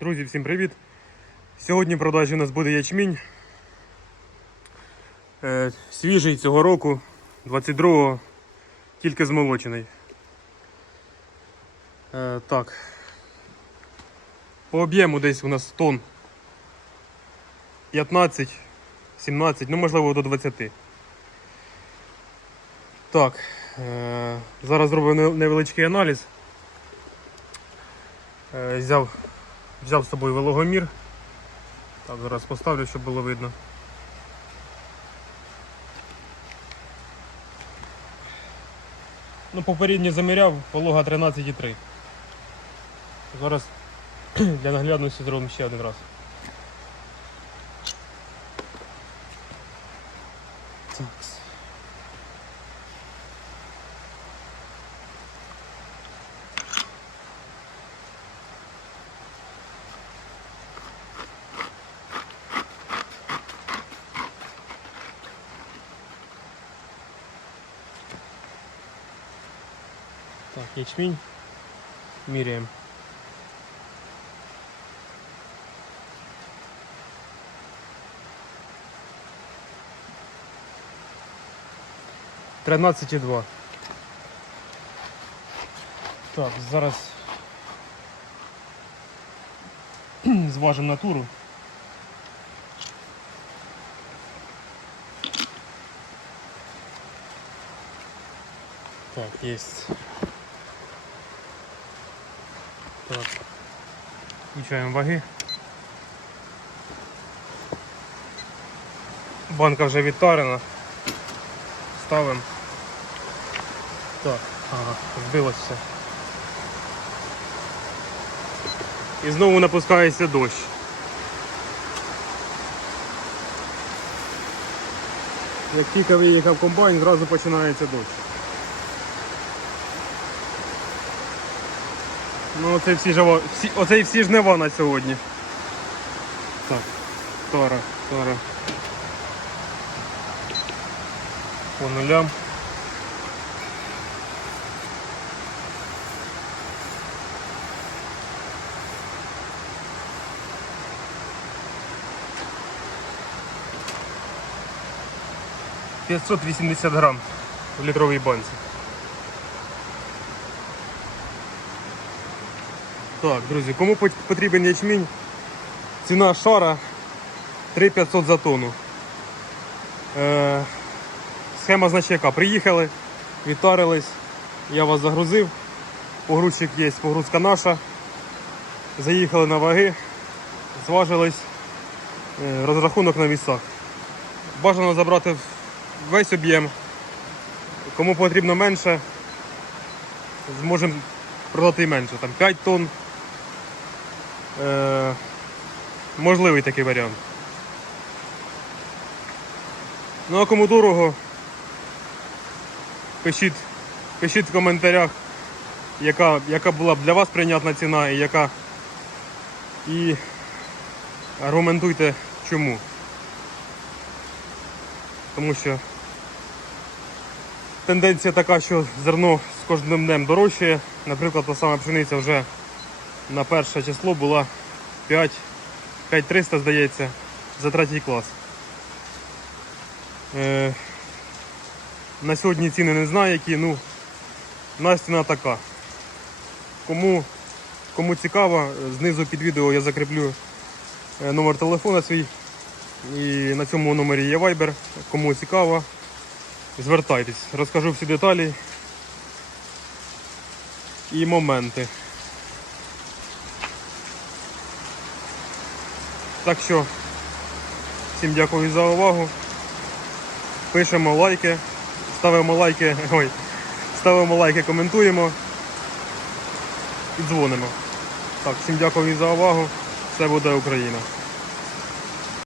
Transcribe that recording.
Друзі, всім привіт! Сьогодні в продажі у нас буде ячмінь. Е, свіжий цього року, 22-го, тільки змолочений. Е, так. По об'єму десь у нас тонн 15, 17, ну можливо до 20. Так, е, зараз зробимо невеличкий аналіз. Взяв, взяв з собою вологомір. Так, зараз поставлю, щоб було видно. Ну, попередньо заміряв, волога 13,3. Зараз для наглядності зробимо ще один раз. Так. Так, ячмінь. Міряємо. Тринадцять і два. Так, зараз зважимо натуру. Так, есть. Так. Включаємо ваги. Банка вже відтарена. Ставимо. Так, ага, збилось все. І знову напускається дощ. Як тільки виїхав комбайн, зразу починається дощ. Ну оце всі жива, всі, оце і всі жнива на сьогодні. Так, тара, тара. По нулям. П'ятсот вісімдесят грам в літровій банці. Так, друзі, кому потрібен ячмінь, ціна шара 3500 за тонну. Е, схема значить яка. Приїхали, відтарились, я вас загрузив. Погрузчик є, погрузка наша. Заїхали на ваги, зважились, е, розрахунок на вісах. Бажано забрати весь об'єм. Кому потрібно менше, зможемо продати і менше, там 5 тонн. Е, можливий такий варіант. Ну а кому дорого, пишіть, пишіть в коментарях, яка, яка була б для вас прийнятна ціна і яка. І аргументуйте чому. Тому що тенденція така, що зерно з кожним днем дорожчає. Наприклад, та сама пшениця вже на перше число була 5, 5300, здається, за третій клас. Е, на сьогодні ціни не знаю які, ну, у нас така. Кому, кому цікаво, знизу під відео я закріплю е, номер телефона свій. І на цьому номері є Viber. Кому цікаво, звертайтесь, розкажу всі деталі і моменти. Так що, всім дякую за увагу. Пишемо лайки, ставимо лайки, ой, ставимо лайки, коментуємо і дзвонимо. Так, всім дякую за увагу. Все буде Україна.